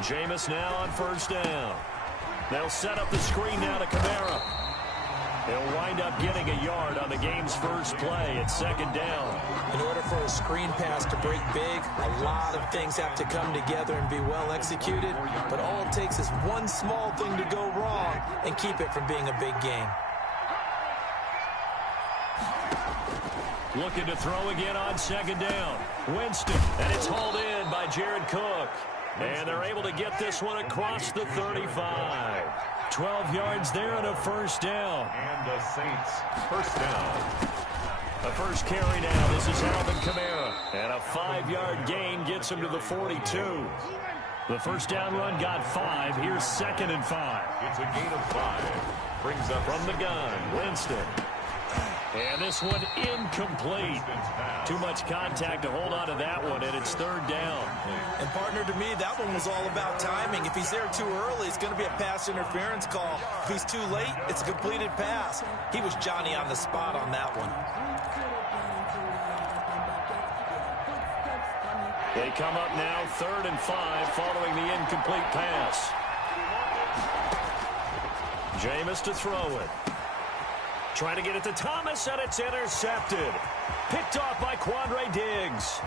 Jameis now on first down. They'll set up the screen now to Kamara. He'll wind up getting a yard on the game's first play at second down. In order for a screen pass to break big, a lot of things have to come together and be well executed. But all it takes is one small thing to go wrong and keep it from being a big game. Looking to throw again on second down. Winston, and it's hauled in by Jared Cook. And they're able to get this one across the 35. 12 yards there and a first down. And the Saints, first down. A first carry now. This is Alvin Kamara. And a 5-yard gain gets him to the 42. The first down run got 5. Here's second and 5. It's a gain of 5. Brings up from the gun, Winston. And this one incomplete. Too much contact to hold on to that one, and it's third down. And partner, to me, that one was all about timing. If he's there too early, it's going to be a pass interference call. If he's too late, it's a completed pass. He was Johnny on the spot on that one. They come up now, third and 5, following the incomplete pass. Jameis to throw it. Trying to get it to Thomas, and it's intercepted. Picked off by Quandre Diggs.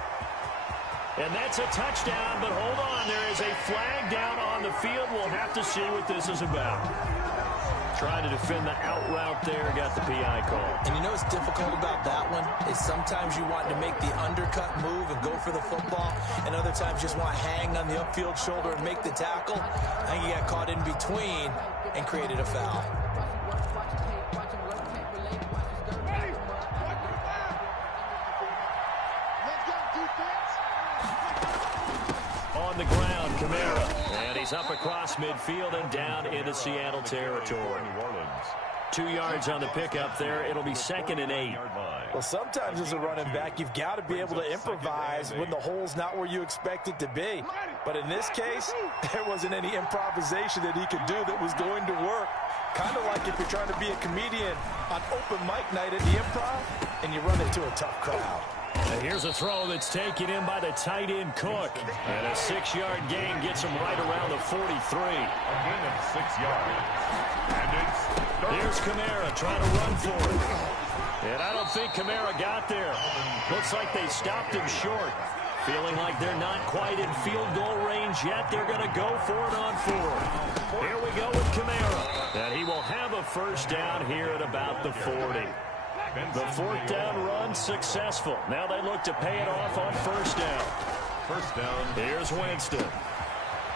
And that's a touchdown, but hold on. There is a flag down on the field. We'll have to see what this is about. Trying to defend the out route there, got the PI call. And you know what's difficult about that one is sometimes you want to make the undercut move and go for the football, and other times you just want to hang on the upfield shoulder and make the tackle. I think he got caught in between and created a foul. On the ground, Kamara. And he's up across midfield and down into Seattle territory. 2 yards on the pickup there. It'll be second and 8. Well, sometimes as a running back, you've got to be able to improvise when the hole's not where you expect it to be. But in this case, there wasn't any improvisation that he could do that was going to work. Kind of like if you're trying to be a comedian on open mic night at the Improv and you run into a tough crowd. And here's a throw that's taken in by the tight end Cook. And a 6-yard gain gets him right around the 43. A gain of 6 yards. And it's here's Kamara trying to run for it. And I don't think Kamara got there. Looks like they stopped him short. Feeling like they're not quite in field goal range yet. They're going to go for it on 4. Here we go with Kamara. And he will have a first down here at about the 40. The fourth down run successful. Now they look to pay it off on first down. First down. Here's Winston.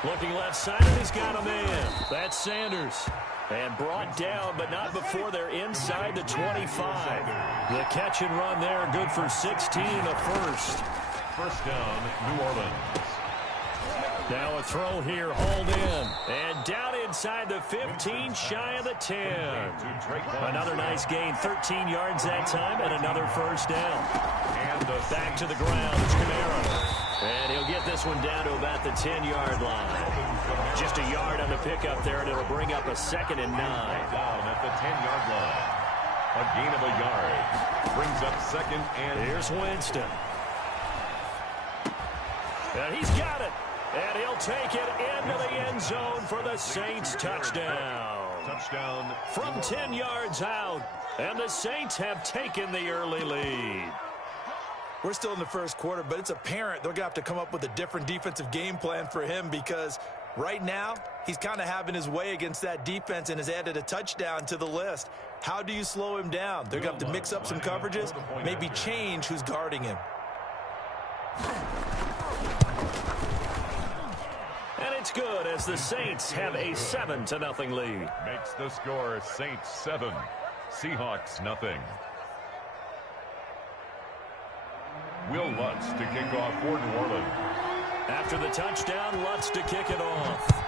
Looking left side, and he's got a man. That's Sanders. And brought down, but not before they're inside the 25. The catch and run there, good for 16, a first. First down, New Orleans. Now a throw here, hauled in. And down inside the 15, shy of the 10. Another nice gain, 13 yards that time, and another first down. And back to the ground, it's Kamara. And he'll get this one down to about the 10-yard line. Just a yard on the pickup there, and it'll bring up a second and 9. Down at the 10-yard line. A gain of a yard. Brings up second and... Here's Winston. And he's got it. And he'll take it into the end zone for the Saints touchdown. Touchdown. From 10 yards out. And the Saints have taken the early lead. We're still in the first quarter, but it's apparent they're going to have to come up with a different defensive game plan for him because right now he's kind of having his way against that defense and has added a touchdown to the list. How do you slow him down? They're going to have to mix up some coverages, maybe change who's guarding him. And it's good as the Saints have a 7-0 lead. Makes the score Saints 7, Seahawks nothing. Will Lutz to kick off for New Orleans. After the touchdown, Lutz to kick it off.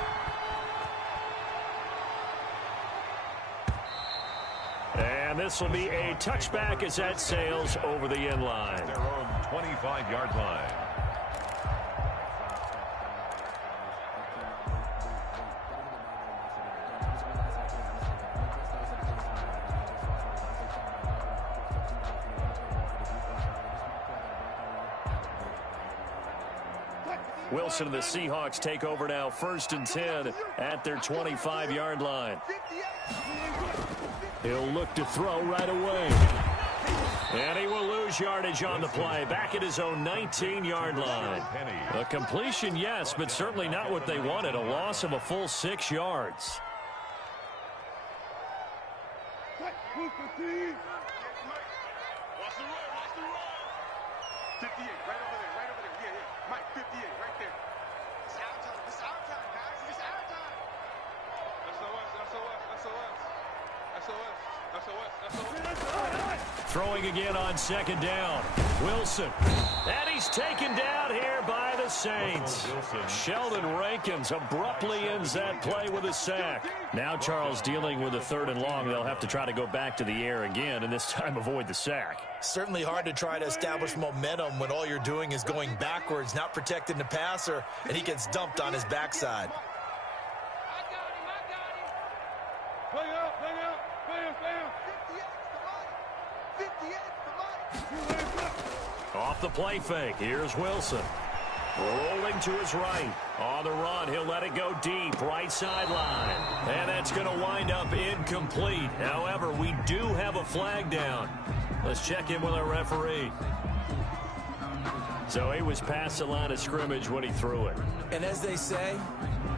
And this will be a touchback as that sails over the end line. Their own 25-yard line. Wilson and the Seahawks take over now, 1st and 10 at their 25-yard line. He'll look to throw right away. And he will lose yardage on the play, back at his own 19-yard line. A completion, yes, but certainly not what they wanted, a loss of a full 6 yards. Throwing again on 2nd down. Wilson. And he's taken down here by the Saints. Sheldon Rankins abruptly ends that play with a sack. Now Charles dealing with a 3rd and long. They'll have to try to go back to the air again and this time avoid the sack. Certainly hard to try to establish momentum when all you're doing is going backwards, not protecting the passer, and he gets dumped on his backside. Off the play fake, here's Wilson. Rolling to his right. On the run, he'll let it go deep, right sideline. And that's going to wind up incomplete. However, we do have a flag down. Let's check in with our referee. So he was past the line of scrimmage when he threw it. And as they say,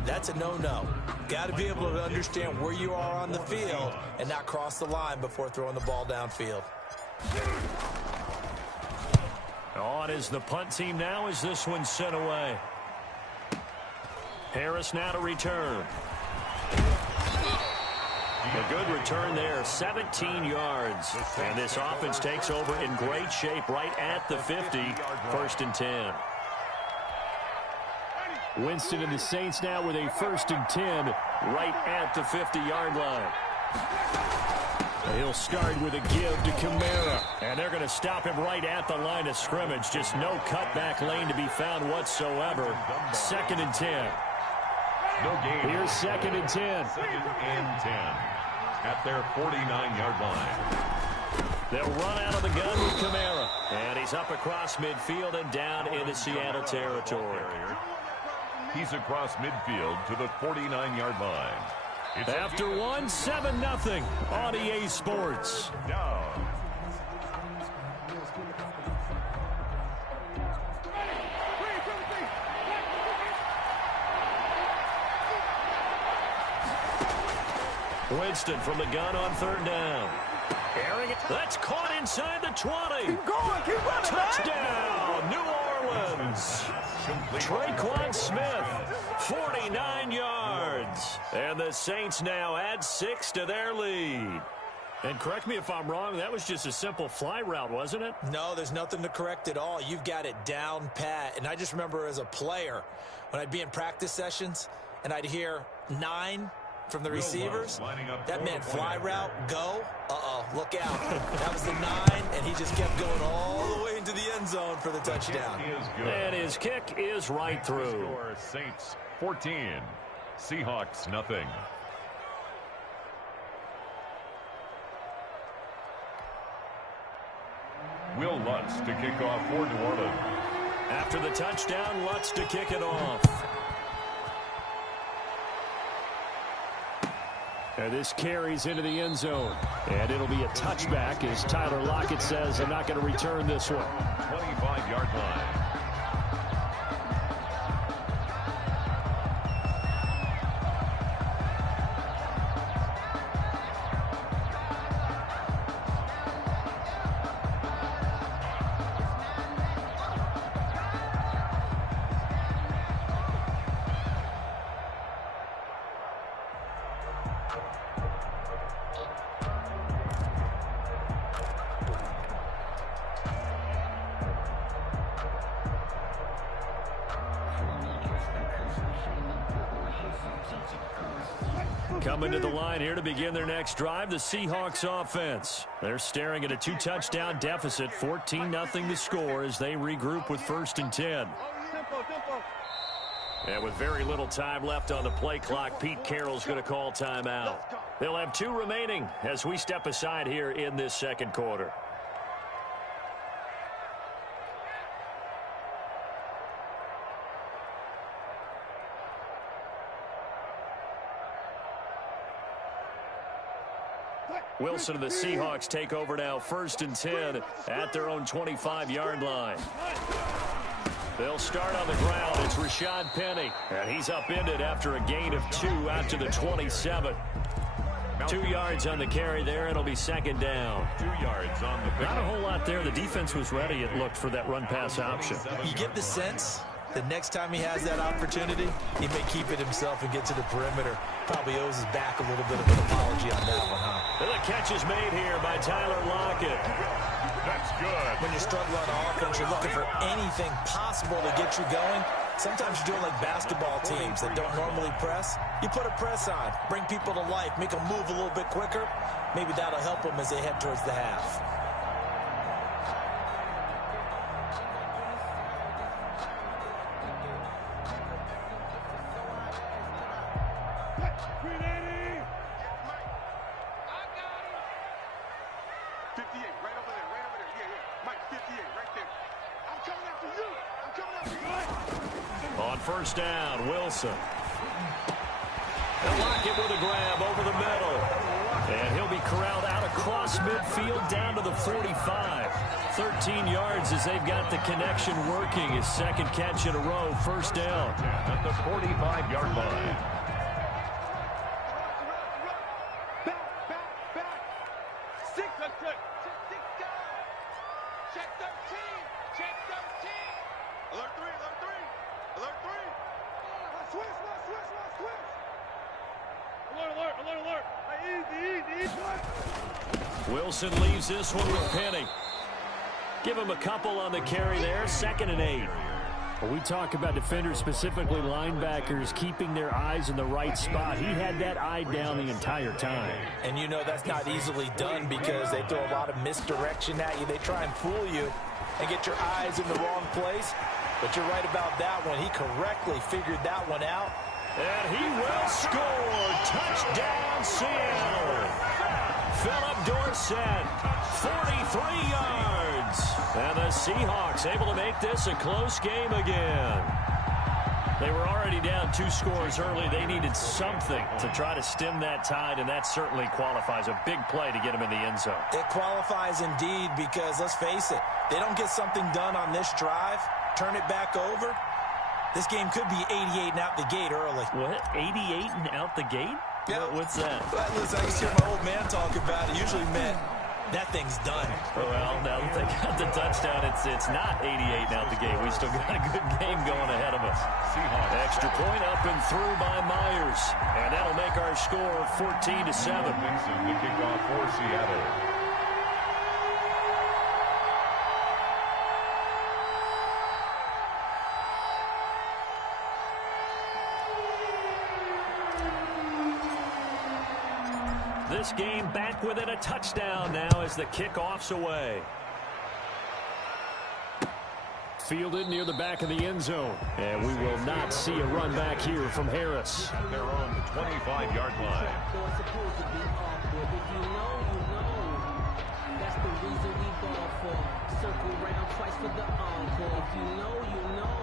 that's a no-no. Got to be able to understand where you are on the field and not cross the line before throwing the ball downfield. On is the punt team now as this one's sent away. Harris now to return. A good return there, 17 yards. And this offense takes over in great shape right at the 50, 1st and 10. Winston and the Saints now with a 1st and 10 right at the 50-yard line. He'll start with a give to Kamara. And they're going to stop him right at the line of scrimmage. Just no cutback lane to be found whatsoever. 2nd and 10. No gain. Here's 2nd and 10. 2nd and 10 at their 49-yard line. They'll run out of the gun with Kamara. And he's up across midfield and down into Seattle territory. He's across midfield to the 49-yard line. After one, 7-0 on EA Sports. Down. Winston from the gun on 3rd down. Airing it. That's caught inside the 20. Keep going. Keep running, Touchdown, New Orleans. Traquan Smith, 49 yards. And the Saints now add 6 to their lead. And correct me if I'm wrong, that was just a simple fly route, wasn't it? No, there's nothing to correct at all. You've got it down pat. And I just remember as a player, when I'd be in practice sessions and I'd hear 9 from the receivers, that meant fly route, go, look out. That was the 9, and he just kept going all the way into the end zone for the touchdown. And his kick is right through. Saints 14, Seahawks nothing. Will Lutz to kick off for New Orleans. After the touchdown, Lutz to kick it off. And this carries into the end zone. And it'll be a touchback as Tyler Lockett says, I'm not going to return this one. 25-yard line. Coming to the line here to begin their next drive, the Seahawks offense. They're staring at a 2-touchdown deficit, 14-0 the score as they regroup with 1st and 10. And with very little time left on the play clock, Pete Carroll's going to call timeout. They'll have 2 remaining as we step aside here in this second quarter. Wilson and the Seahawks take over now, 1st and 10 at their own 25-yard line. They'll start on the ground. It's Rashad Penny, and he's upended after a gain of 2 out to the 27. 2 yards on the carry there. It'll be 2nd down. 2 yards on the pick. Not a whole lot there. The defense was ready, it looked, for that run-pass option. You get the sense the next time he has that opportunity, he may keep it himself and get to the perimeter. Probably owes his back a little bit of an apology on that one, huh? The catch is made here by Tyler Lockett. That's good. When you're struggling on offense, you're looking for anything possible to get you going. Sometimes you're doing like basketball teams that don't normally press. You put a press on, bring people to life, make them move a little bit quicker. Maybe that'll help them as they head towards the half. On 1st down, Wilson. And Lockett with a grab over the middle. And he'll be corralled out across midfield down to the 45. 13 yards as they've got the connection working. His 2nd catch in a row, 1st down. At the 45-yard line. Wilson leaves this one with Penny. Give him a couple on the carry there. 2nd and 8. Well, we talk about defenders, specifically linebackers, keeping their eyes in the right spot. He had that eye down the entire time. And you know that's not easily done because they throw a lot of misdirection at you. They try and fool you and get your eyes in the wrong place. But you're right about that one. He correctly figured that one out. And he will score. Touchdown, Seattle. Philip Dorsett, 43 yards. And the Seahawks able to make this a close game again. They were already down 2 scores early. They needed something to try to stem that tide, and that certainly qualifies. A big play to get them in the end zone. It qualifies indeed because, let's face it, they don't get something done on this drive, turn it back over, this game could be 88 and out the gate early. What? 88 and out the gate? Yeah. What's that? Well, listen, I used to hear my old man talk about it. Usually meant that thing's done. Well, now that they got the touchdown, it's not 88 and out the gate. We still got a good game going ahead of us. Extra point up and through by Myers. And that'll make our score 14-7. Nixon, the kickoff for Seattle. This game back within a touchdown now as the kickoff's away. Fielded near the back of the end zone. And we will not see a run back here from Harris. They're on the 25-yard line. That's the reason we ball for. Circle round twice for the encore. If you know, you know.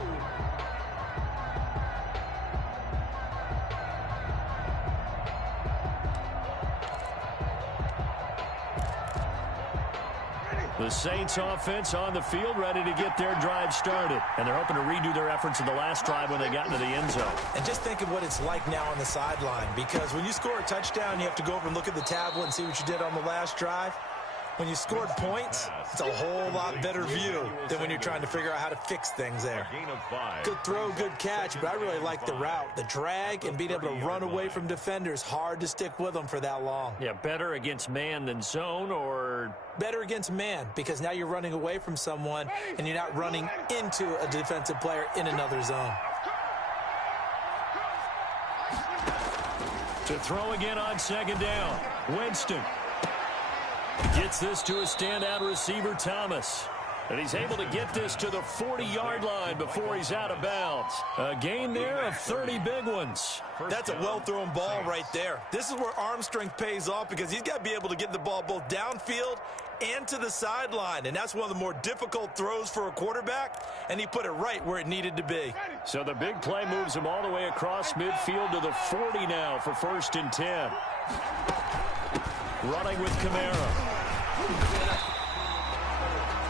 The Saints offense on the field, ready to get their drive started. And they're hoping to redo their efforts in the last drive when they got into the end zone. And just think of what it's like now on the sideline, because when you score a touchdown, you have to go over and look at the tablet and see what you did on the last drive. When you scored points, it's a whole lot better view than when you're trying to figure out how to fix things there. Good throw, good catch, but I really like the route. The drag and being able to run away from defenders, hard to stick with them for that long. Yeah, better against man than zone, or better against man, because now you're running away from someone and you're not running into a defensive player in another zone. To throw again on 2nd down. Winston gets this to a standout receiver, Thomas. And he's able to get this to the 40-yard line before he's out of bounds. A gain there of 30 big ones. That's a well-thrown ball right there. This is where arm strength pays off, because he's got to be able to get the ball both downfield and to the sideline. And that's one of the more difficult throws for a quarterback, and he put it right where it needed to be. So the big play moves him all the way across midfield to the 40 now for 1st and 10. running with Kamara.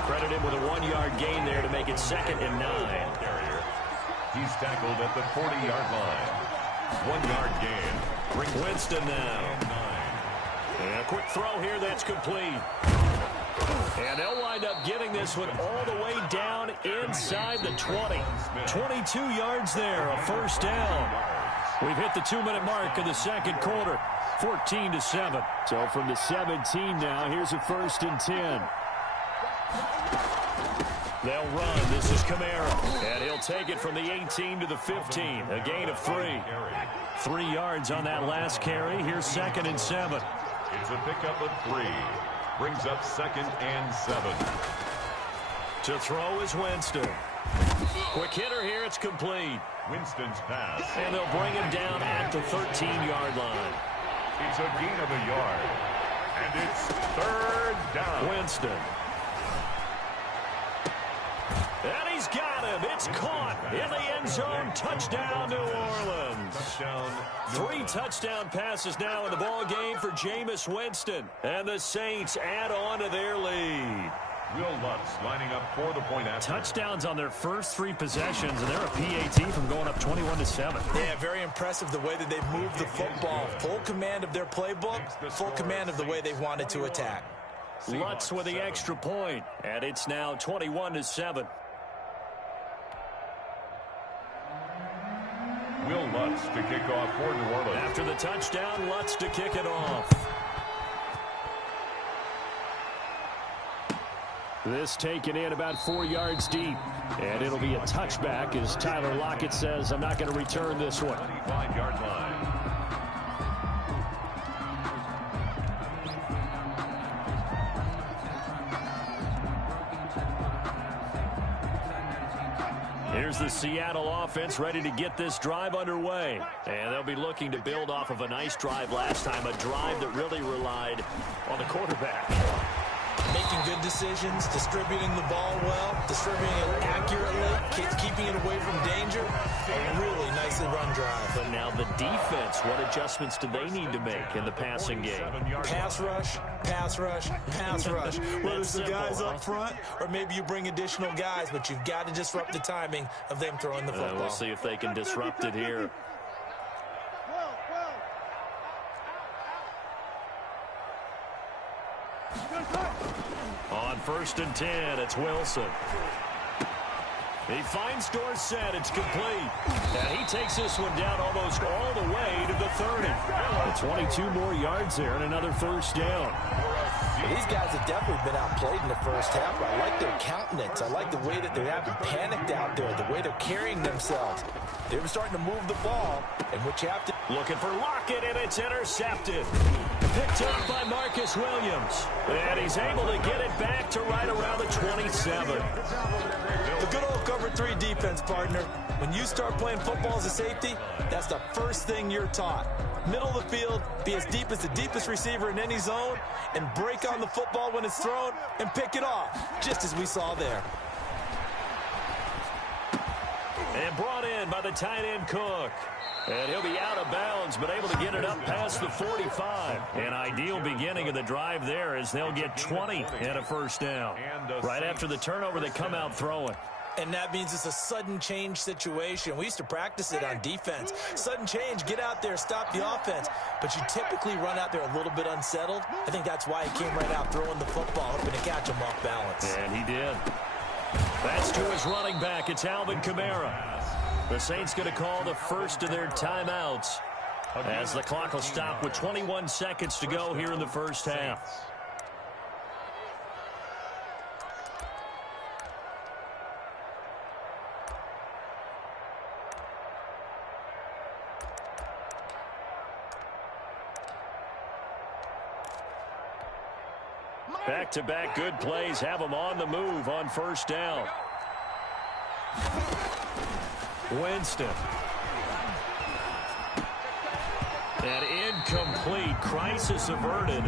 Credit him with a 1-yard gain there to make it 2nd and 9. He's tackled at the 40-yard line. 1-yard gain. Bring Winston now. And a quick throw here that's complete. And they'll wind up getting this one all the way down inside the 20. 22 yards there, a first down. We've hit the 2-minute mark in the second quarter. 14-7. So from the 17 now, here's a 1st and 10. They'll run. This is Kamara. And he'll take it from the 18 to the 15. A gain of 3. 3 yards on that last carry. Here's 2nd and 7. It's a pickup of 3. Brings up 2nd and 7. To throw is Winston. Quick hitter here. It's complete. Winston's pass. And they'll bring him down at the 13-yard line. It's a gain of a yard. And it's 3rd down. Winston. And he's got him. It's caught in the end zone. Touchdown, New Orleans. Touchdown. 3 touchdown passes now in the ball game for Jameis Winston. And the Saints add on to their lead. Will Lutz lining up for the point after. Touchdowns on their first 3 possessions, and they're a PAT from going up 21-7. Yeah, very impressive the way that they've moved the football. Full command of their playbook, full command of the way they've wanted to attack. Lutz with the extra point, and it's now 21-7. Will Lutz to kick off for New Orleans. After the touchdown, Lutz to kick it off. This taken in about 4 yards deep. And it'll be a touchback as Tyler Lockett says, I'm not going to return this one. 25-yard line. Here's the Seattle offense ready to get this drive underway. And they'll be looking to build off of a nice drive last time, a drive that really relied on the quarterback. Making good decisions, distributing the ball well, distributing it accurately, keeping it away from danger. A really nicely run drive. But now the defense, what adjustments do they need to make in the passing game? Pass rush, pass rush, pass rush. Whether it's the guys up front or maybe you bring additional guys, but you've got to disrupt the timing of them throwing the football. We'll see if they can disrupt it here. On 1st and 10, it's Wilson. He finds Dorsett. It's complete. And he takes this one down almost all the way to the 30. 22 more yards there and another first down. These guys have definitely been outplayed in the first half. I like their countenance. I like the way that they haven't panicked out there, the way they're carrying themselves. They were starting to move the ball, and what you have to... Looking for Lockett, and it's intercepted. Picked up by Marcus Williams. And he's able to get it back to right around the 27. The good old cover 3 defense, partner. When you start playing football as a safety, that's the first thing you're taught. Middle of the field, be as deep as the deepest receiver in any zone, and break on the football when it's thrown and pick it off, just as we saw there. And brought in by the tight end Cook. And he'll be out of bounds, but able to get it up past the 45. An ideal beginning of the drive there as they'll get 20 and a first down. Right after the turnover, they come out throwing. And that means it's a sudden change situation. We used to practice it on defense. Sudden change, get out there, stop the offense. But you typically run out there a little bit unsettled. I think that's why he came right out throwing the football, hoping to catch him off balance. And he did. That's to his running back. It's Alvin Kamara. The Saints going to call the first of their timeouts as the clock will stop with 21 seconds to go here in the first half. Back-to-back good plays have them on the move on first down. Winston. And incomplete. Crisis averted.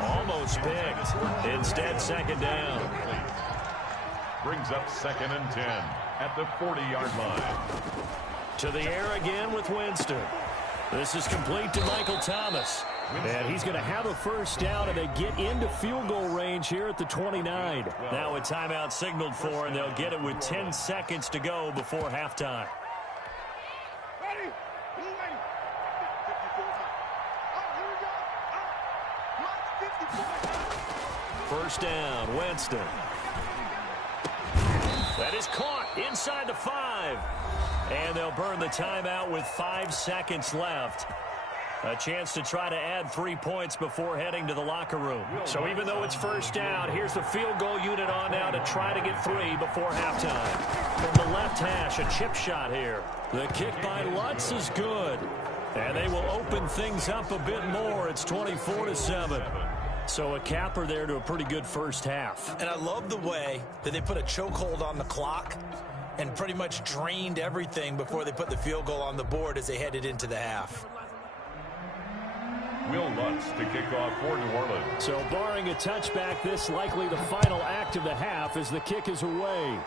Almost picked. Instead, second down. Brings up 2nd and 10 at the 40-yard line. To the air again with Winston. This is complete to Michael Thomas. And he's going to have a first down, and they get into field goal range here at the 29. Now a timeout signaled for, and they'll get it with 10 seconds to go before halftime. First down, Winston. That is caught inside the 5. And they'll burn the timeout with 5 seconds left. A chance to try to add 3 points before heading to the locker room. So even though it's first down, here's the field goal unit on now to try to get 3 before halftime. From the left hash, a chip shot here. The kick by Lutz is good. And they will open things up a bit more. It's 24-7. So a capper there to a pretty good first half. And I love the way that they put a chokehold on the clock and pretty much drained everything before they put the field goal on the board as they headed into the half. Will Lutz to kick off for New Orleans. So barring a touchback, this likely the final act of the half as the kick is away.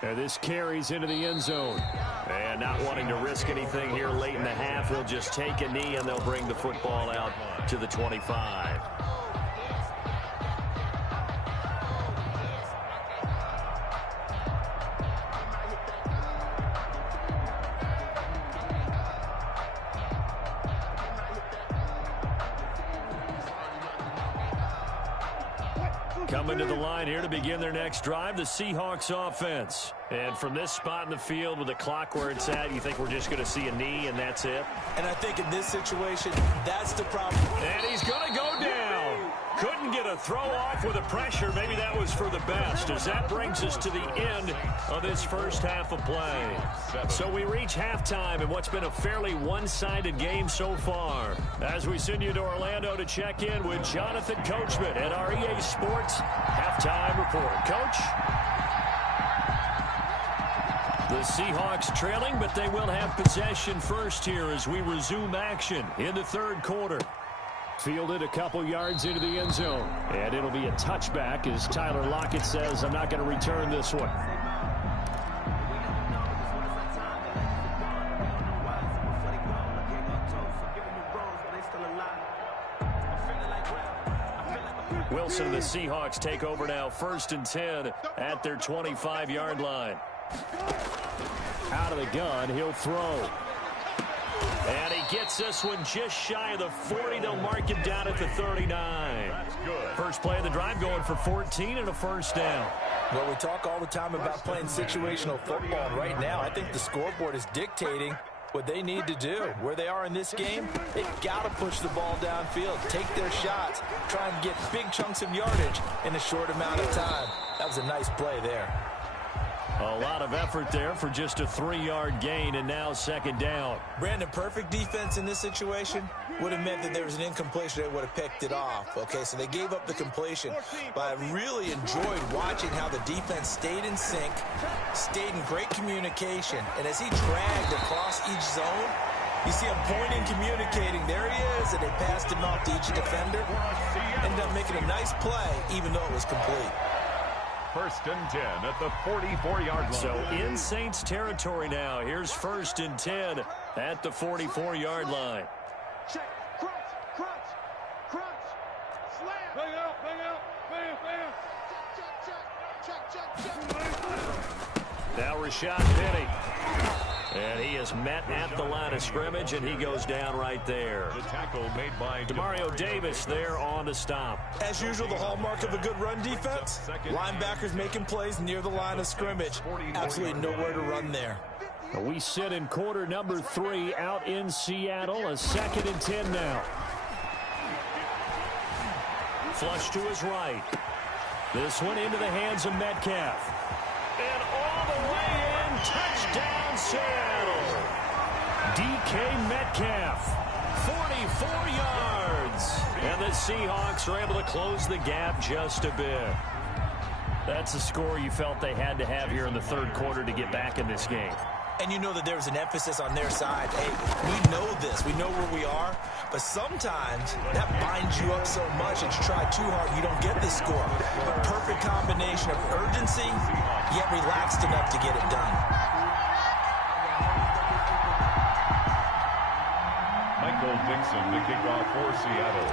And this carries into the end zone. And not wanting to risk anything here late in the half, they'll just take a knee and they'll bring the football out to the 25. Coming to the line here to begin their next drive, the Seahawks offense. And from this spot in the field with the clock where it's at, you think we're just going to see a knee and that's it? And I think in this situation, that's the problem. And he's going to go down. Couldn't get a throw off with the pressure. Maybe that was for the best, as that brings us to the end of this first half of play. So we reach halftime in what's been a fairly one-sided game so far. As we send you to Orlando to check in with Jonathan Coachman at our EA Sports Halftime Report. Coach? The Seahawks trailing, but they will have possession first here as we resume action in the third quarter. Fielded a couple yards into the end zone. And it'll be a touchback as Tyler Lockett says, I'm not going to return this one. Wilson and the Seahawks take over now, 1st and 10 at their 25-yard line. Out of the gun, he'll throw. And he gets this one just shy of the 40. They'll mark him down at the 39. First play of the drive going for 14 and a first down. Well, we talk all the time about playing situational football. Right now, I think the scoreboard is dictating what they need to do. Where they are in this game, they've got to push the ball downfield, take their shots, try and get big chunks of yardage in a short amount of time. That was a nice play there. A lot of effort there for just a 3-yard gain, and now 2nd down. Brandon, perfect defense in this situation would have meant that there was an incompletion that would have picked it off. Okay, so they gave up the completion, but I really enjoyed watching how the defense stayed in sync, stayed in great communication, and as he dragged across each zone, you see him pointing, communicating. There he is, and they passed him off to each defender. Ended up making a nice play, even though it was complete. 1st and 10 at the 44-yard line. So in Saints territory now. Here's 1st and 10 at the 44-yard line. Check, crunch, slam. Bang out, bam. Check. Now Rashad Penny. And he is met at the line of scrimmage, and he goes down right there. The tackle made by Demario Davis there on the stop. As usual, the hallmark of a good run defense, linebackers making plays near the line of scrimmage. Absolutely nowhere to run there. We sit in quarter number 3 out in Seattle. A 2nd and 10 now. Flush to his right. This one into the hands of Metcalf. And all the way in, touchdown Seattle. DK Metcalf, 44 yards. And the Seahawks are able to close the gap just a bit. That's a score you felt they had to have here in the third quarter to get back in this game. And you know that there's an emphasis on their side. Hey, we know this. We know where we are. But sometimes that binds you up so much that you try too hard, you don't get the score. A perfect combination of urgency, yet relaxed enough to get it done. Michael Dixon to kick off for Seattle.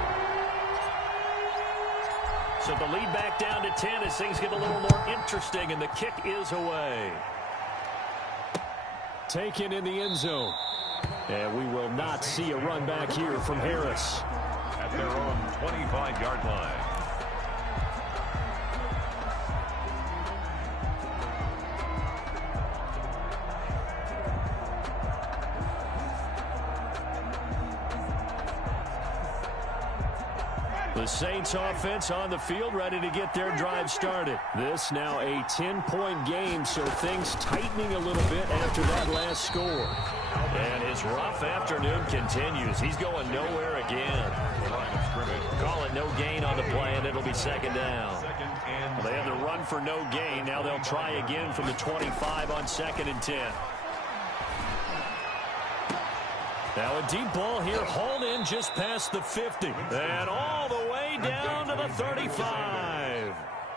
So the lead back down to 10 as things get a little more interesting, and the kick is away. Taken in the end zone. And we will not see a run back here from Harris. At their own 25-yard line. The Saints offense on the field, ready to get their drive started. This now a 10-point game, so things tightening a little bit after that last score. And his rough afternoon continues. He's going nowhere again. Call it no gain on the play, and it'll be second down. They had the run for no gain. Now they'll try again from the 25 on 2nd and 10. Now a deep ball here, hauled in just past the 50. And all the way down to the 35.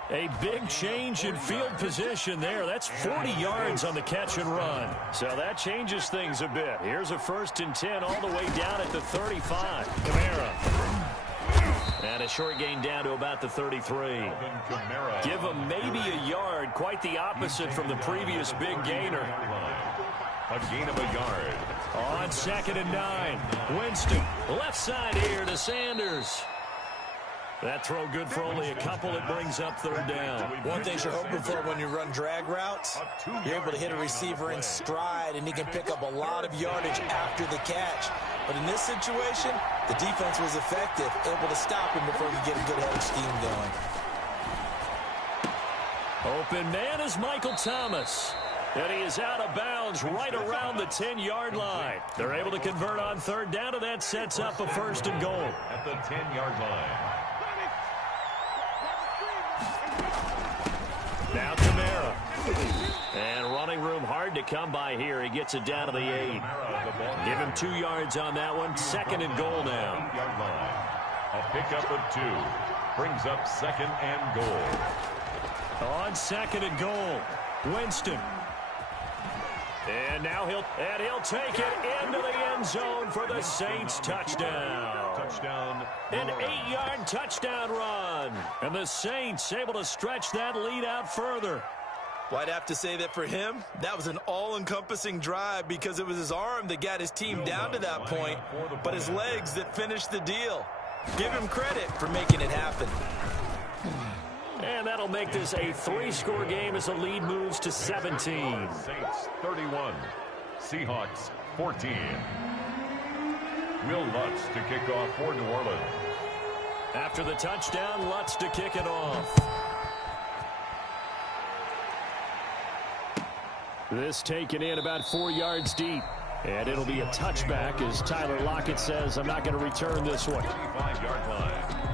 A big change in field position there. That's 40 yards on the catch and run. So that changes things a bit. Here's a 1st and 10 all the way down at the 35. Kamara. And a short gain down to about the 33. Give him maybe a yard. Quite the opposite from the previous big gainer. A gain of a yard. On 2nd and 9. Winston, left side here to Sanders. That throw good for only a couple. It brings up 3rd down. One thing you're hoping for when you run drag routes, you're able to hit a receiver in stride, and he can pick up a lot of yardage after the catch. But in this situation, the defense was effective, able to stop him before he could get a good head of steam going. Open man is Michael Thomas. And he is out of bounds right around the 10-yard line. They're able to convert on 3rd down, and that sets up a 1st and goal. At the 10-yard line. Now Kamara. And running room hard to come by here. He gets it down to the 8. Give him 2 yards on that one. 2nd and goal now. A pickup of 2. Brings up 2nd and goal. On 2nd and goal. Winston. And now he'll take it into the end zone for the Saints touchdown. An 8-yard touchdown run. And the Saints able to stretch that lead out further. Well, I'd have to say that for him, that was an all-encompassing drive because it was his arm that got his team down to that point, but his legs that finished the deal. Give him credit for making it happen. And that'll make this a 3-score game as the lead moves to 17. Saints 31, Seahawks 14. Will Lutz to kick off for New Orleans. After the touchdown, Lutz to kick it off. This taken in about 4 yards deep. And it'll be a touchback as Tyler Lockett says, I'm not going to return this one. 35-yard line.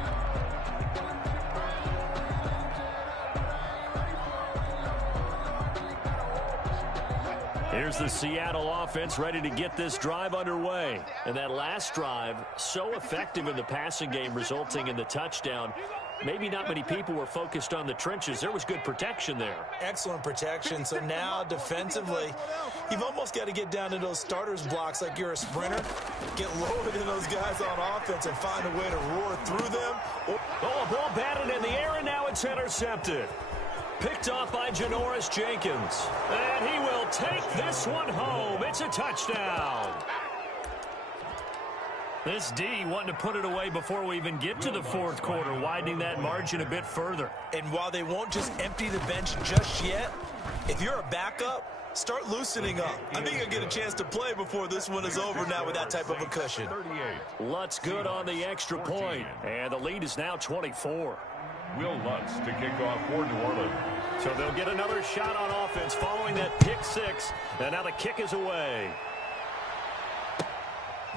Here's the Seattle offense ready to get this drive underway. And that last drive, so effective in the passing game, resulting in the touchdown. Maybe not many people were focused on the trenches. There was good protection there. Excellent protection. So now defensively, you've almost got to get down to those starters blocks like you're a sprinter. Get lower than those guys on offense and find a way to roar through them. Oh, a ball batted in the air, and now it's intercepted. Picked off by Janoris Jenkins. And he will take this one home. It's a touchdown. This D wanting to put it away before we even get to the 4th quarter, widening that margin a bit further. And while they won't just empty the bench just yet, if you're a backup, start loosening up. I think you'll get a chance to play before this one is over now with that type of a cushion. Lutz good on the extra point. And the lead is now 24. Will Lutz to kick off for New Orleans. So they'll get another shot on offense following that pick 6. And now the kick is away.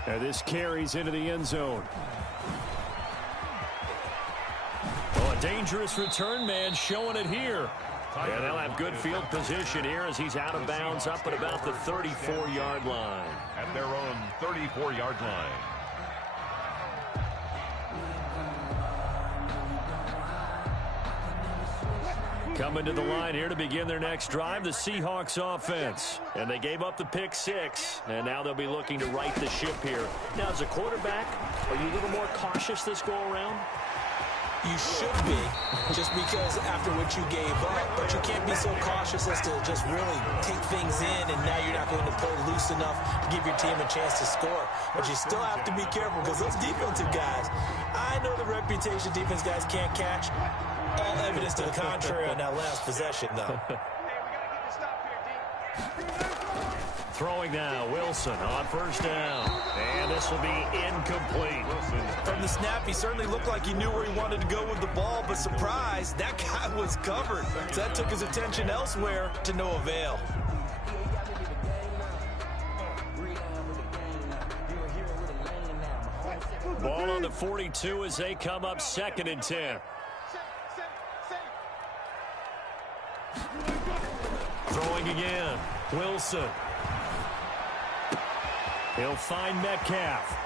And this carries into the end zone. Oh, a dangerous return man showing it here. And they'll have good field position here as he's out of bounds up at about the 34-yard line. At their own 34-yard line. Coming to the line here to begin their next drive, the Seahawks offense. And they gave up the pick 6, and now they'll be looking to right the ship here. Now, as a quarterback, are you a little more cautious this go-around? You should be, just because after what you gave up. But you can't be so cautious as to just really take things in, and now you're not going to play loose enough to give your team a chance to score. But you still have to be careful, because those defensive guys, I know the reputation defense guys can't catch. All evidence to the contrary on that last possession, though. Hey, we got to get the stop here, D. Throwing now, Wilson on first down. And this will be incomplete. From the snap, he certainly looked like he knew where he wanted to go with the ball, but surprise, that guy was covered. So that took his attention elsewhere to no avail. Ball on the 42 as they come up 2nd and 10. Throwing again, Wilson. He'll find Metcalf.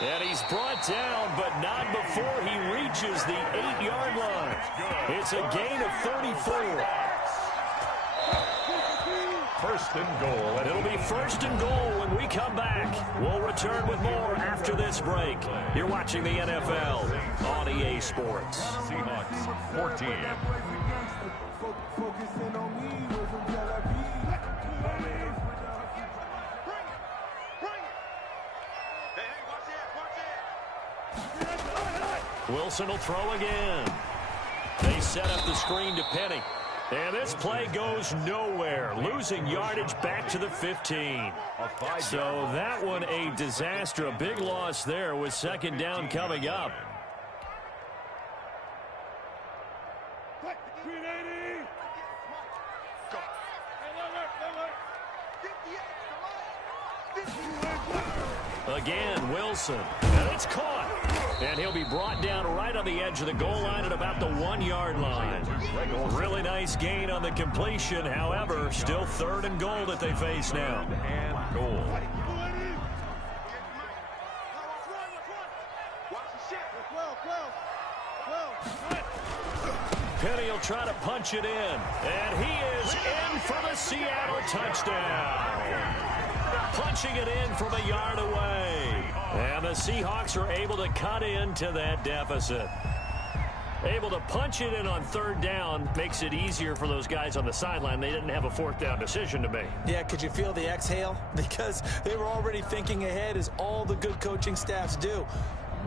And he's brought down, but not before he reaches the 8-yard line. It's a gain of 34. First and goal. It'll be first and goal when we come back. We'll return with more after this break. You're watching the NFL on EA Sports. Seahawks 14. Focusing on me wasn't Tel Aviv. Bring it. Hey, watch it. Wilson will throw again. They set up the screen to Penny. And this play goes nowhere. Losing yardage back to the 15. So that one a disaster. A big loss there with 2nd down coming up. Again, Wilson. And it's caught. And he'll be brought down right on the edge of the goal line at about the 1-yard line. Really nice gain on the completion. However, still 3rd and goal that they face now. And goal. Penny will try to punch it in. And he is in for the Seattle touchdown. Punching it in from a yard away. And the Seahawks are able to cut into that deficit. Able to punch it in on 3rd down makes it easier for those guys on the sideline. They didn't have a 4th down decision to make. Yeah, could you feel the exhale? Because they were already thinking ahead, as all the good coaching staffs do.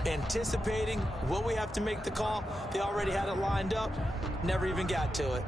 Anticipating, will we have to make the call? They already had it lined up. Never even got to it.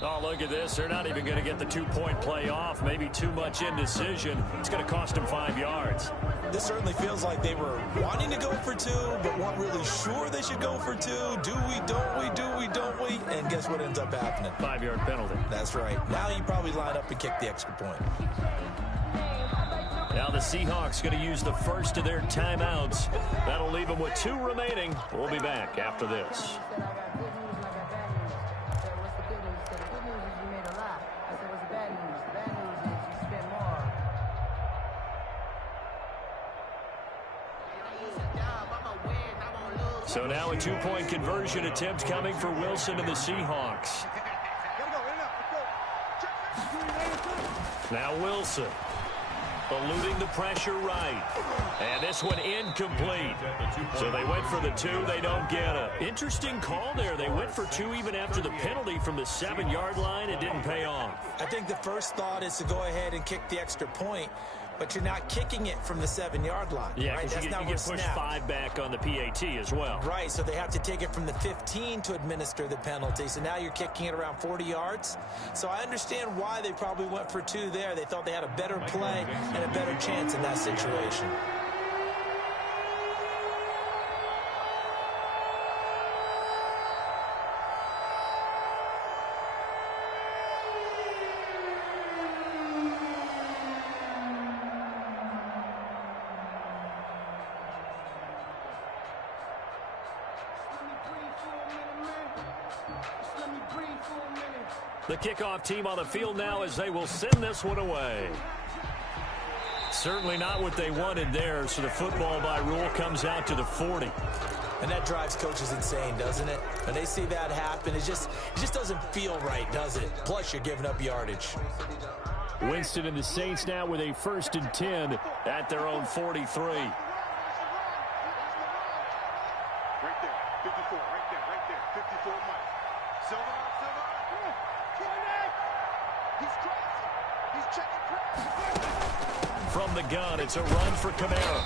Oh, look at this. They're not even going to get the 2-point play off. Maybe too much indecision. It's going to cost them 5 yards. This certainly feels like they were wanting to go for 2, but weren't really sure they should go for 2. Do we, don't we, do we, don't we? And guess what ends up happening? 5-yard penalty. That's right. Now you probably line up and kick the extra point. Now the Seahawks going to use the first of their timeouts. That'll leave them with 2 remaining. We'll be back after this. So now a 2-point conversion attempt coming for Wilson and the Seahawks. Now Wilson eluding the pressure right. And this one incomplete. So they went for the 2. They don't get it. Interesting call there. They went for 2 even after the penalty from the 7-yard line. It didn't pay off. I think the first thought is to go ahead and kick the extra point, but you're not kicking it from the 7-yard line. Yeah, right? because you get pushed 5 back on the PAT as well. Right, so they have to take it from the 15 to administer the penalty. So now you're kicking it around 40 yards. So I understand why they probably went for 2 there. They thought they had a better play and a better chance in that situation. The kickoff team on the field now as they will send this one away. Certainly not what they wanted there, so the football by rule comes out to the 40. And that drives coaches insane, doesn't it? When they see that happen, it just doesn't feel right, does it? Plus, you're giving up yardage. Winston and the Saints now with a 1st and 10 at their own 43. Right there, 54, right there, 54, Mike. Silver. He's crossing. He's checking. From the gun, it's a run for Kamara.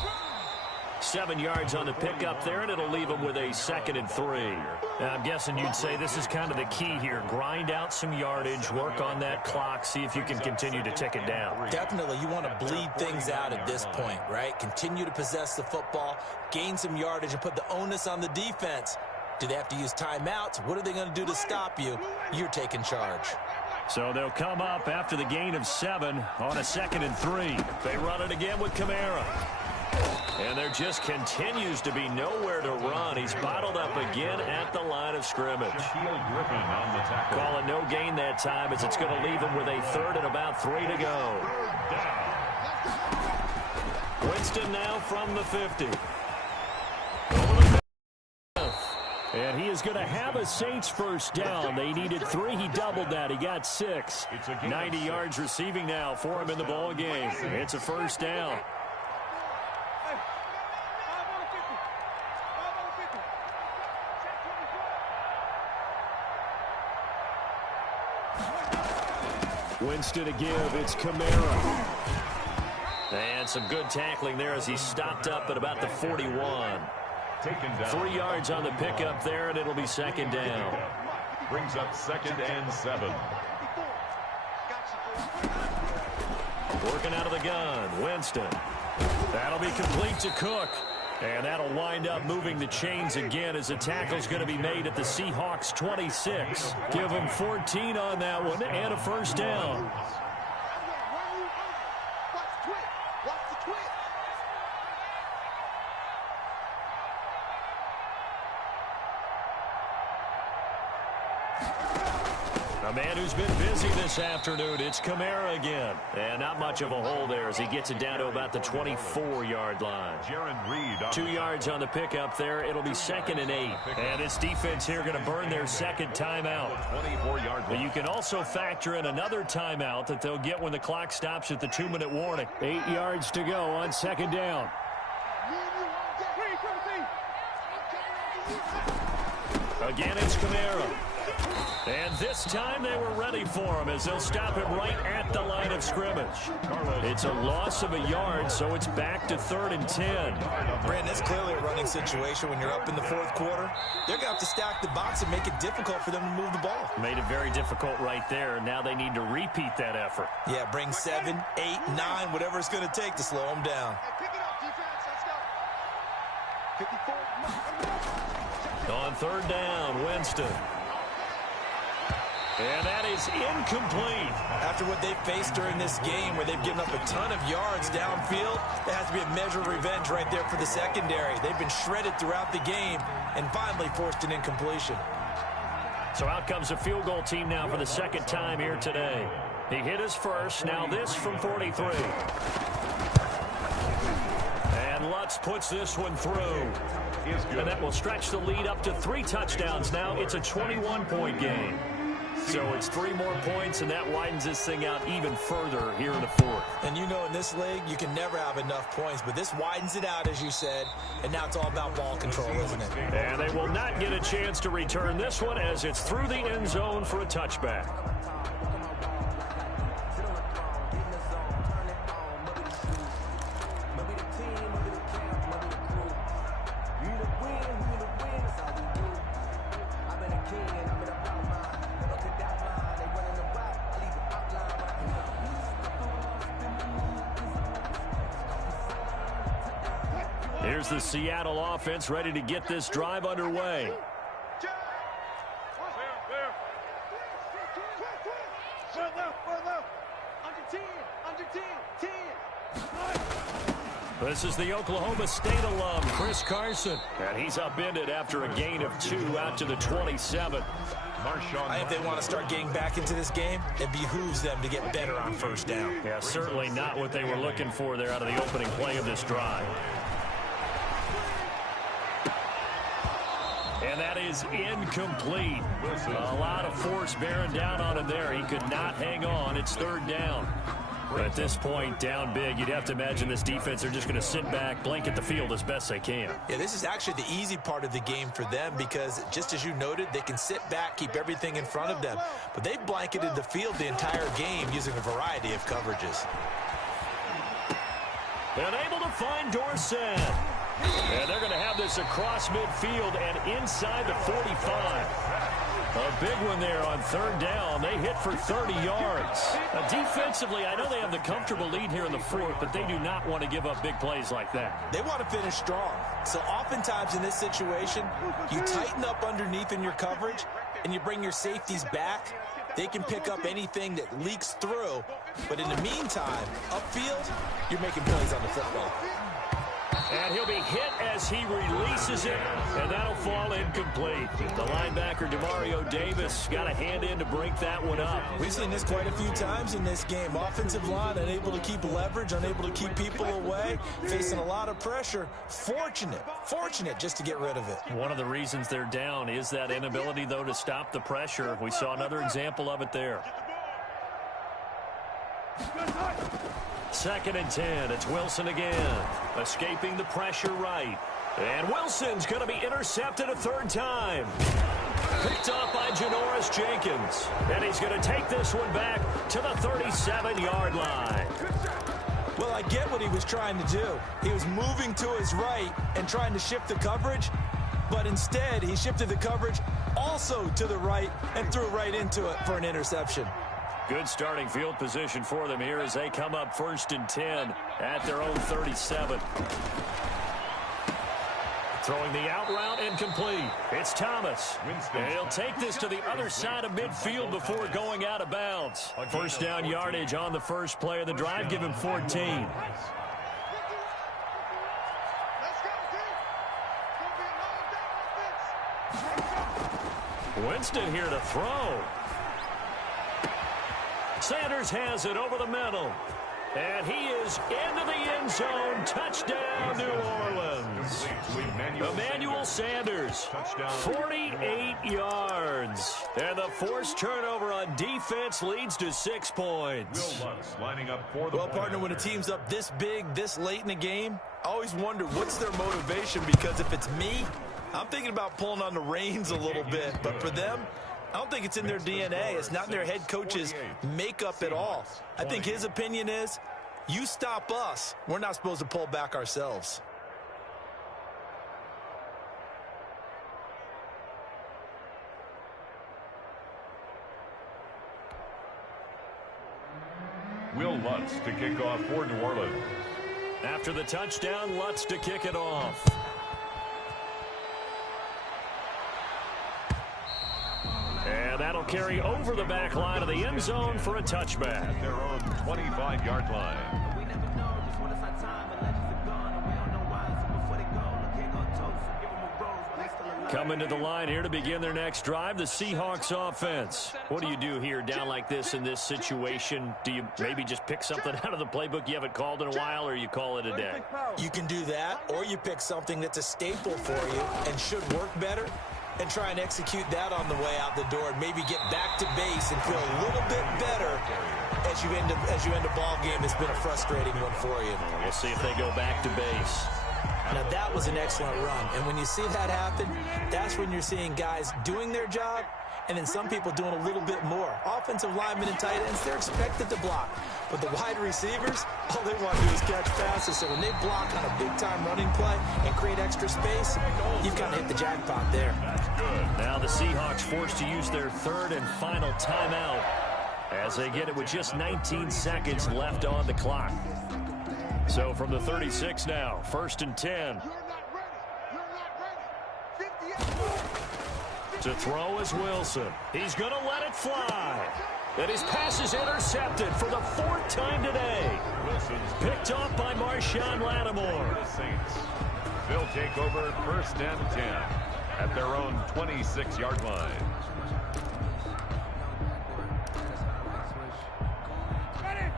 7 yards on the pickup there, and it'll leave him with a 2nd and 3. Now, I'm guessing you'd say this is kind of the key here. Grind out some yardage, work on that clock, see if you can continue to tick it down. Definitely, you want to bleed things out at this point, right? Continue to possess the football, gain some yardage, and put the onus on the defense. Do they have to use timeouts? What are they going to do to stop you? You're taking charge. So they'll come up after the gain of 7 on a 2nd and 3. They run it again with Kamara. And there just continues to be nowhere to run. He's bottled up again at the line of scrimmage. Call it no gain that time as it's going to leave him with a 3rd and about 3 to go. Winston now from the 50. And he is going to have a Saints first down. They needed 3. He doubled that. He got 6. 90 yards receiving now for him in the ball game. It's a first down. Winston to give. It's Kamara. And some good tackling there as he stopped up at about the 41. 3 yards on the pickup there, and it'll be 2nd down. Brings up 2nd and 7. Working out of the gun, Winston. That'll be complete to Cook. And that'll wind up moving the chains again as the tackle's going to be made at the Seahawks 26. Give him 14 on that one and a first down. A man who's been busy this afternoon, it's Kamara again. And not much of a hole there as he gets it down to about the 24-yard line. 2 yards on the pickup there. It'll be 2nd and 8. And this defense here going to burn their 2nd timeout. But you can also factor in another timeout that they'll get when the clock stops at the 2-minute warning. 8 yards to go on 2nd down. Again, it's Kamara. And this time they were ready for him as they'll stop him right at the line of scrimmage. It's a loss of a yard, so it's back to 3rd and 10. Brandon, it's clearly a running situation when you're up in the 4th quarter. They're going to have to stack the box and make it difficult for them to move the ball. Made it very difficult right there. Now they need to repeat that effort. Yeah, bring 7, 8, 9, whatever it's going to take to slow them down. Pick it up, defense. Let's go. 54. On 3rd down, Winston. And that is incomplete. After what they've faced during this game where they've given up a ton of yards downfield, there has to be a measure of revenge right there for the secondary. They've been shredded throughout the game and finally forced an incompletion. So out comes a field goal team now for the 2nd time here today. He hit his first. Now this from 43. And Lutz puts this one through. And that will stretch the lead up to 3 touchdowns now. It's a 21-point game. So it's 3 more points, and that widens this thing out even further here in the 4th. And you know in this league, you can never have enough points, but this widens it out, as you said, and now it's all about ball control, isn't it? And they will not get a chance to return this one as it's through the end zone for a touchback. Here's the Seattle offense ready to get this drive underway. Under 10, 10. This is the Oklahoma State alum, Chris Carson. And he's upended after a gain of 2 out to the 27. I think they want to start getting back into this game. It behooves them to get better on first down. Yeah, certainly not what they were looking for there out of the opening play of this drive. And that is incomplete. A lot of force bearing down on him there. He could not hang on. It's third down. But at this point, down big, you'd have to imagine this defense are just going to sit back, blanket the field as best they can. Yeah, this is actually the easy part of the game for them because, just as you noted, they can sit back, keep everything in front of them. But they've blanketed the field the entire game using a variety of coverages. And able to find Dorsett. And they're going to have this across midfield and inside the 45. A big one there on third down. They hit for 30 yards. Defensively, I know they have the comfortable lead here in the fourth, but they do not want to give up big plays like that. They want to finish strong. So oftentimes in this situation, you tighten up underneath in your coverage, and you bring your safeties back. They can pick up anything that leaks through. But in the meantime, upfield, you're making plays on the football. And he'll be hit as he releases it, and that'll fall incomplete. The linebacker, Demario Davis, got a hand in to break that one up. We've seen this quite a few times in this game. Offensive line unable to keep leverage, unable to keep people away, facing a lot of pressure. Fortunate just to get rid of it. One of the reasons they're down is that inability, though, to stop the pressure. We saw another example of it there. 2nd and 10. It's Wilson again. Escaping the pressure right. And Wilson's going to be intercepted a third time. Picked off by Janoris Jenkins. And he's going to take this one back to the 37-yard line. Well, I get what he was trying to do. He was moving to his right and trying to shift the coverage. But instead, he shifted the coverage also to the right and threw right into it for an interception. Good starting field position for them here as they come up 1st and 10 at their own 37. Throwing the out route incomplete. It's Thomas. And he'll take this to the other side of midfield before going out of bounds. First down yardage on the first play of the drive. Give him 14. Winston here to throw. Sanders has it over the middle. And he is into the end zone. Touchdown, New Orleans. Emmanuel Sanders, 48 yards. And the forced turnover on defense leads to 6 points. Well, partner, when a team's up this big, this late in the game, I always wonder what's their motivation, because if it's me, I'm thinking about pulling on the reins a little bit. But for them, I don't think it's in their DNA. It's not in their head coach's makeup at all. I think his opinion is, you stop us, we're not supposed to pull back ourselves. Will Lutz to kick off for New Orleans. After the touchdown, Lutz to kick it off. And that'll carry over the back line of the end zone for a touchback. Their own 25-yard line. Coming to the line here to begin their next drive, the Seahawks offense. What do you do here down like this in this situation? Do you maybe just pick something out of the playbook you haven't called in a while, or you call it a day? You can do that, or you pick something that's a staple for you and should work better, and try and execute that on the way out the door, and maybe get back to base and feel a little bit better as you end a ball game that's been a frustrating one for you. We'll see if they go back to base. Now, that was an excellent run, and when you see that happen, that's when you're seeing guys doing their job, and then some people doing a little bit more. Offensive linemen and tight ends, they're expected to block. But the wide receivers, all they want to do is catch passes. So when they block on a big-time running play and create extra space, you've kind of hit the jackpot there. Now the Seahawks forced to use their third and final timeout as they get it with just 19 seconds left on the clock. So from the 36 now, 1st and 10. To throw is Wilson. He's going to let it fly. And his pass is intercepted for the 4th time today. Wilson's Picked off by Marshawn Lattimore. the Saints. They'll take over 1st and 10 at their own 26-yard line.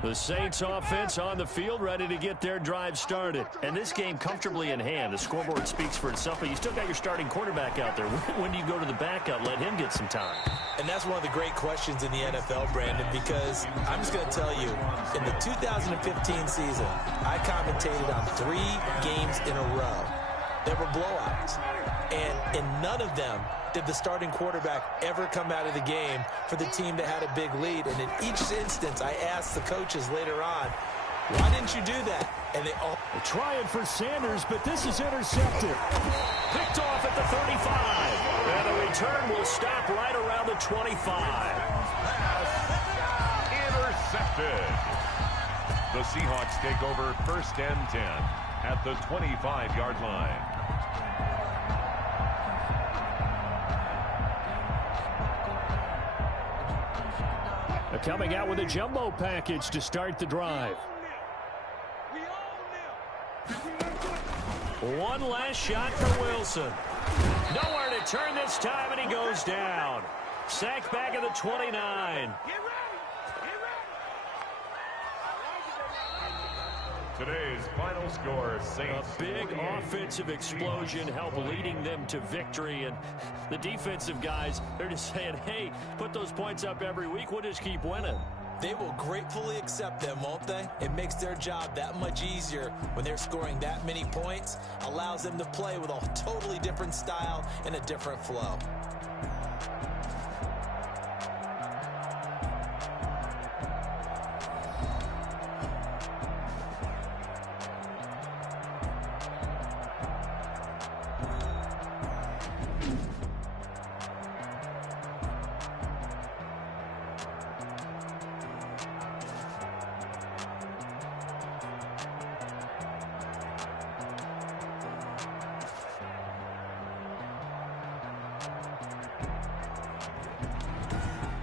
The Saints offense on the field, ready to get their drive started. And this game comfortably in hand. The scoreboard speaks for itself, but you still got your starting quarterback out there. When do you go to the backup, let him get some time? And that's one of the great questions in the NFL, Brandon, because I'm just going to tell you, in the 2015 season, I commentated on 3 games in a row. There were blowouts. And in none of them did the starting quarterback ever come out of the game for the team that had a big lead. And in each instance, I asked the coaches later on, why didn't you do that? And they all... They're trying for Sanders, but this is intercepted. Picked off at the 35. And the return will stop right around the 25. Pass intercepted. The Seahawks take over 1st and 10 at the 25-yard line. Coming out with a jumbo package to start the drive. One last shot for Wilson. Nowhere to turn this time, and he goes down. Sacked back at the 29. Today's final score, Saints. A big offensive explosion helped leading them to victory. And the defensive guys, they're just saying, hey, put those points up every week. We'll just keep winning. They will gratefully accept them, won't they? It makes their job that much easier when they're scoring that many points. Allows them to play with a totally different style and a different flow.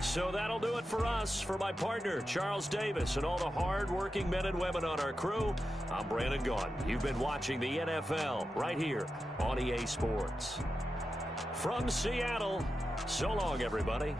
So that'll do it for us. For my partner, Charles Davis, and all the hard-working men and women on our crew, I'm Brandon Gaudin. You've been watching the NFL right here on EA Sports. From Seattle, so long, everybody.